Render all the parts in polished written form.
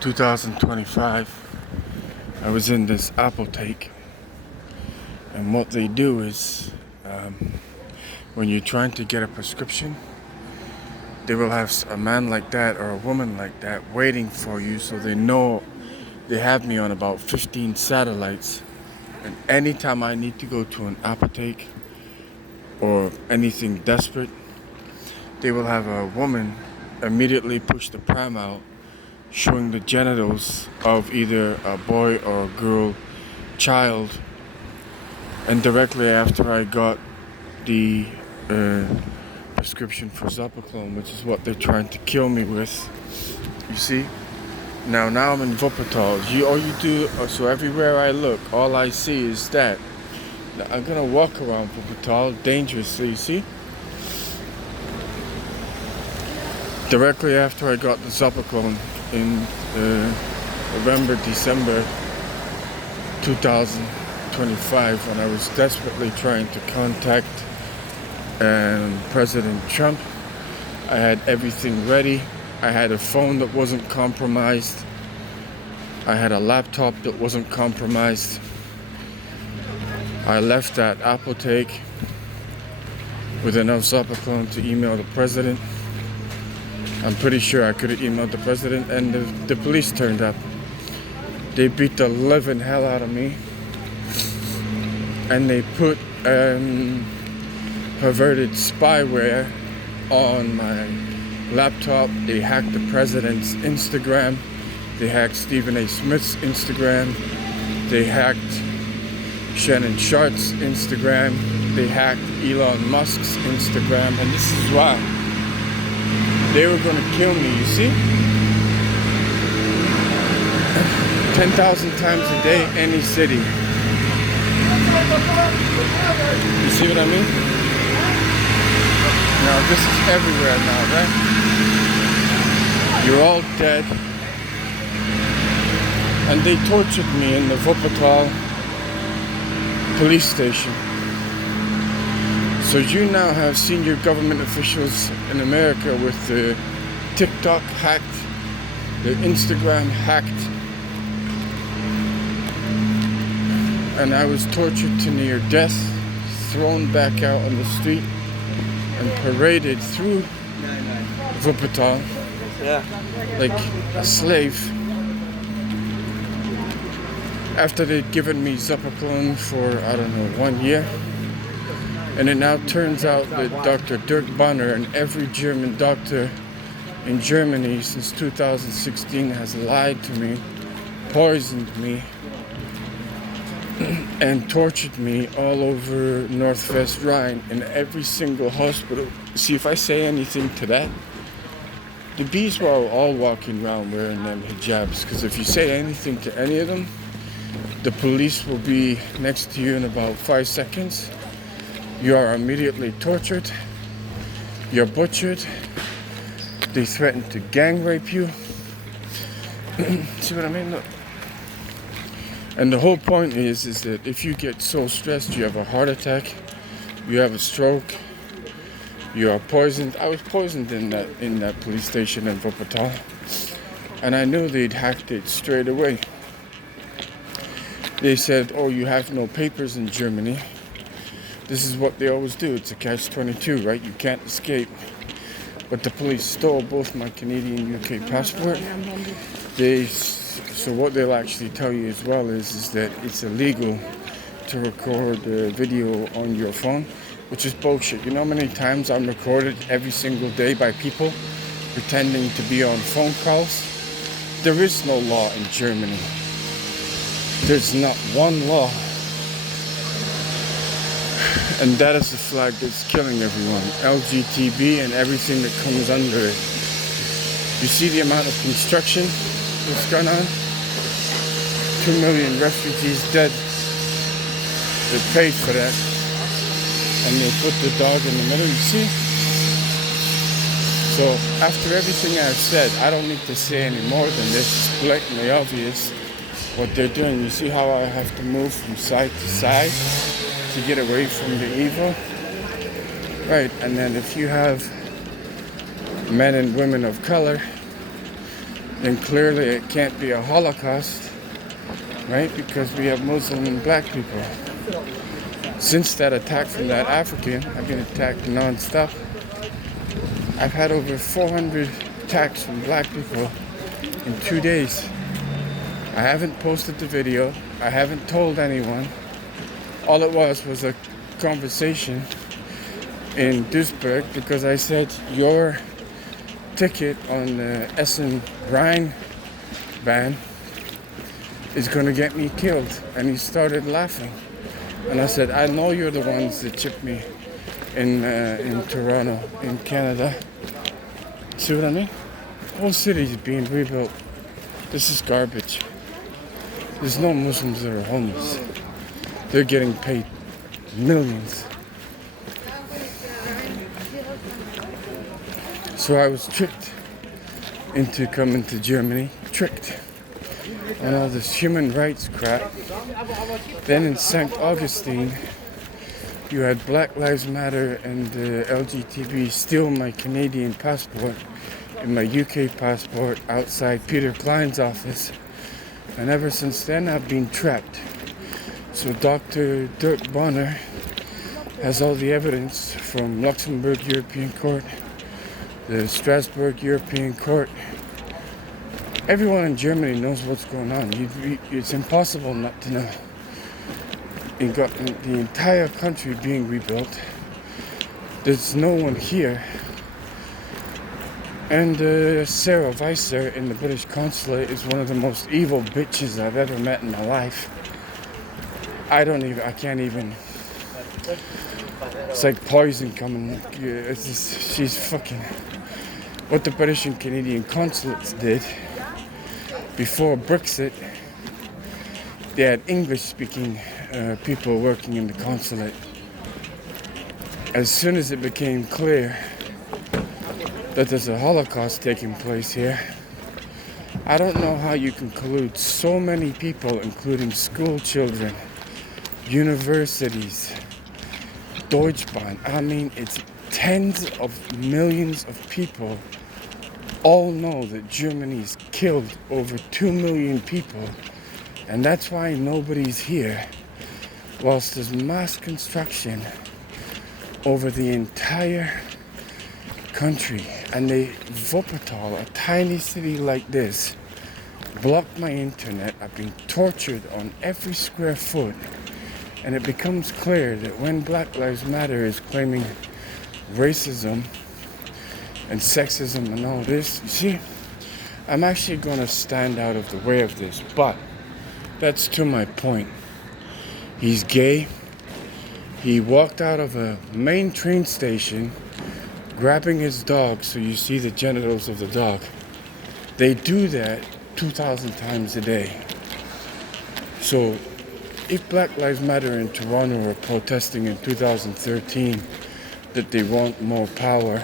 2025, I was in this apotheke, and what they do is, when you're trying to get a prescription, they will have a man like that or a woman like that waiting for you, so they know they have me on about 15 satellites. And anytime I need to go to an apotheke or anything desperate, they will have a woman immediately push the pram out, showing the genitals of either a boy or a girl child. And directly after I got the prescription for Zopiclone, which is what they're trying to kill me with, you see? Now I'm in Wuppertal. So everywhere I look, all I see is that. Now I'm gonna walk around Wuppertal dangerously, you see? Directly after I got the Zopiclone in November, December 2025, when I was desperately trying to contact President Trump. I had everything ready. I had a phone that wasn't compromised. I had a laptop that wasn't compromised. I left that apotheke with enough Zopiclone to email the president. I'm pretty sure I could have emailed the president, and the police turned up. They beat the living hell out of me, and they put perverted spyware on my laptop. They hacked the president's Instagram. They hacked Stephen A. Smith's Instagram. They hacked Shannon Sharp's Instagram. They hacked Elon Musk's Instagram. And this is why they were going to kill me, you see? 10,000 times a day, any city. You see what I mean? Now this is everywhere now, right? You're all dead. And they tortured me in the Wuppertal police station. So you now have senior government officials in America with the TikTok hacked, the Instagram hacked. And I was tortured to near death, thrown back out on the street, and paraded through Wuppertal like a slave. After they'd given me Zopiclone for, 1 year. And it now turns out that Dr. Dirk Bonner and every German doctor in Germany since 2016 has lied to me, poisoned me, and tortured me all over Northwest Rhine in every single hospital. See, if I say anything to that, the bees were all walking around wearing them hijabs, because if you say anything to any of them, the police will be next to you in about 5 seconds. You are immediately tortured. You're butchered. They threaten to gang rape you. See what I mean? Look. And the whole point is that if you get so stressed, you have a heart attack, you have a stroke, you are poisoned. I was poisoned in that police station in Wuppertal, and I knew they'd hacked it straight away. They said, "Oh, you have no papers in Germany." This is what they always do. It's a catch-22, right? You can't escape. But the police stole both my Canadian UK passport. So what they'll actually tell you as well is that it's illegal to record video on your phone, which is bullshit. You know how many times I'm recorded every single day by people pretending to be on phone calls? There is no law in Germany. There's not one law. And that is the flag that's killing everyone. LGTB and everything that comes under it. You see the amount of construction that's gone on? 2 million refugees dead. They paid for that. And they put the dog in the middle, you see? So after everything I've said, I don't need to say any more than this. It's blatantly obvious what they're doing. You see how I have to move from side to side to get away from the evil? Right, and then if you have men and women of color then clearly it can't be a Holocaust, right? Because we have Muslim and black people. Since that attack from that African, I've been attacked non-stop. I've had over 400 attacks from black people in 2 days. I haven't posted the video. I haven't told anyone. All it was a conversation in Duisburg because I said your ticket on the Essen Rhine ban is going to get me killed. And he started laughing. And I said, I know you're the ones that chipped me in Toronto, in Canada. See what I mean? The whole city is being rebuilt. This is garbage. There's no Muslims that are homeless. They're getting paid millions. So I was tricked into coming to Germany. Tricked. And all this human rights crap. Then in St. Augustine, you had Black Lives Matter and LGBT steal my Canadian passport and my UK passport outside Peter Klein's office. And ever since then, I've been trapped. So Dr. Dirk Bonner has all the evidence from Luxembourg European Court, the Strasbourg European Court. Everyone in Germany knows what's going on. It's impossible not to know. You got the entire country being rebuilt. There's no one here. And Sarah Weiser in the British consulate is one of the most evil bitches I've ever met in my life. I can't even. It's like poison coming. It's just, she's fucking. What the British and Canadian consulates did before Brexit, they had English-speaking people working in the consulate. As soon as it became clear that there's a Holocaust taking place here, I don't know how you can collude so many people, including school children, universities, Deutschbahn. I mean, it's tens of millions of people all know that Germany's killed over 2 million people, and that's why nobody's here, whilst there's mass construction over the entire country. And Wuppertal, a tiny city like this, blocked my internet. I've been tortured on every square foot, and it becomes clear that when Black Lives Matter is claiming racism and sexism and all this, you see, I'm actually going to stand out of the way of this. But that's to my point. He's gay. He walked out of a main train station grabbing his dog, so you see the genitals of the dog. They do that 2,000 times a day. So if Black Lives Matter in Toronto were protesting in 2013 that they want more power,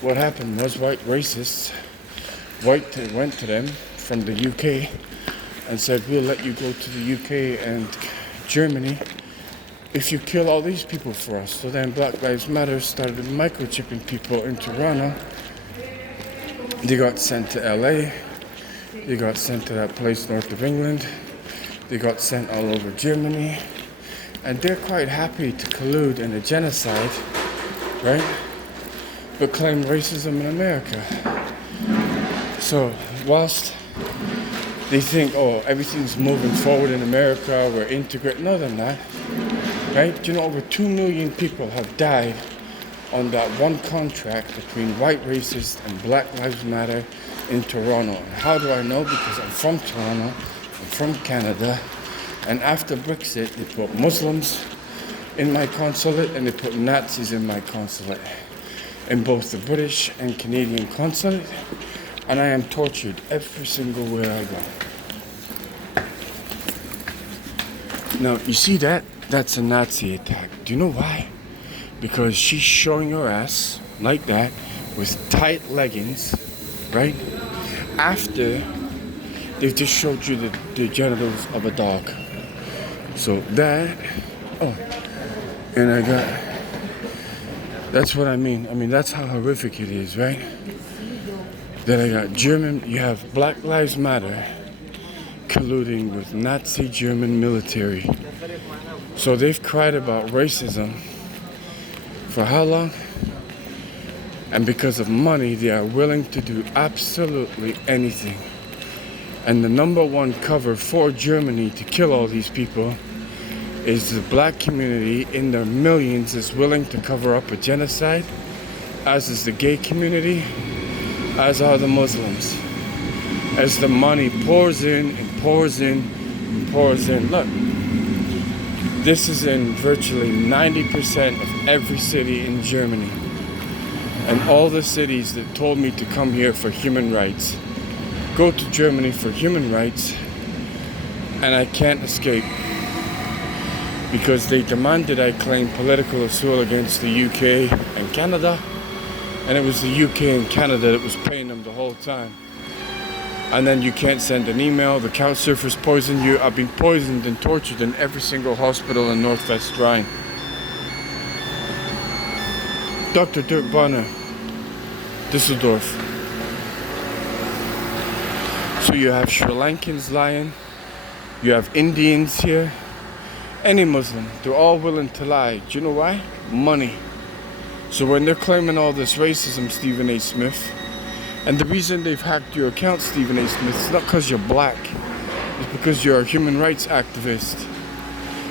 what happened was white racists went to them from the UK and said, we'll let you go to the UK and Germany if you kill all these people for us. So then Black Lives Matter started microchipping people in Toronto. They got sent to LA. They got sent to that place north of England. They got sent all over Germany. And they're quite happy to collude in a genocide, right? But claim racism in America. So whilst they think, oh, everything's moving forward in America, we're integrated. No, they're not. Right? Do you know over 2 million people have died on that one contract between white racists and Black Lives Matter in Toronto? And how do I know? Because I'm from Toronto, I'm from Canada, and after Brexit, they put Muslims in my consulate and they put Nazis in my consulate, in both the British and Canadian consulate, and I am tortured every single where I go. Now, you see that? That's a Nazi attack. Do you know why? Because she's showing her ass like that with tight leggings, right? After they've just showed you the genitals of a dog. So that, and I got, that's what I mean. I mean, that's how horrific it is, right? Then I got German, you have Black Lives Matter colluding with Nazi German military. So they've cried about racism for how long? And because of money, they are willing to do absolutely anything. And the number one cover for Germany to kill all these people is the black community in their millions is willing to cover up a genocide, as is the gay community, as are the Muslims. As the money pours in and pours in and pours in. Look, this is in virtually 90% of every city in Germany. And all the cities that told me to come here for human rights, go to Germany for human rights, and I can't escape. Because they demanded I claim political asylum against the UK and Canada, and it was the UK and Canada that was paying them the whole time. And then you can't send an email, the couch surfers poison you. I've been poisoned and tortured in every single hospital in Northwest Rhine. Dr. Dirk Bonner, Düsseldorf. So you have Sri Lankans lying, you have Indians here, any Muslim, they're all willing to lie. Do you know why? Money. So when they're claiming all this racism, Stephen A. Smith, and the reason they've hacked your account, Stephen A. Smith, is not because you're black, it's because you're a human rights activist.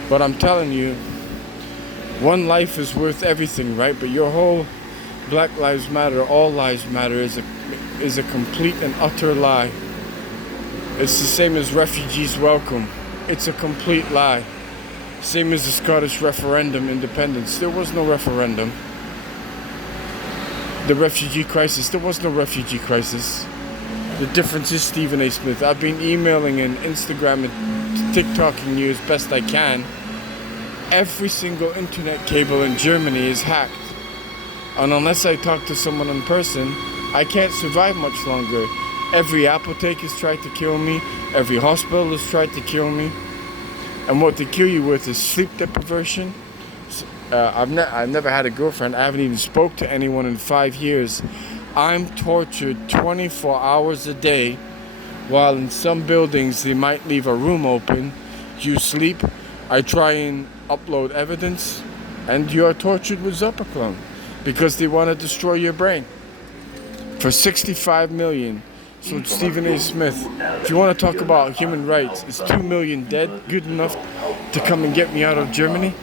But I'm telling you, one life is worth everything, right? But your whole Black Lives Matter, all lives matter is a complete and utter lie. It's the same as refugees welcome. It's a complete lie. Same as the Scottish referendum, independence. There was no referendum. The refugee crisis, there was no refugee crisis. The difference is Stephen A. Smith. I've been emailing and Instagram and TikToking you as best I can. Every single internet cable in Germany is hacked. And unless I talk to someone in person, I can't survive much longer. Every apotheke has tried to kill me. Every hospital has tried to kill me. And what they kill you with is sleep deprivation. I've never had a girlfriend. I haven't even spoke to anyone in 5 years. I'm tortured 24 hours a day, while in some buildings they might leave a room open. You sleep. I try and upload evidence, and you are tortured with Zopiclone because they want to destroy your brain for 65 million. So Stephen A. Smith, if you want to talk about human rights, is 2 million dead good enough to come and get me out of Germany?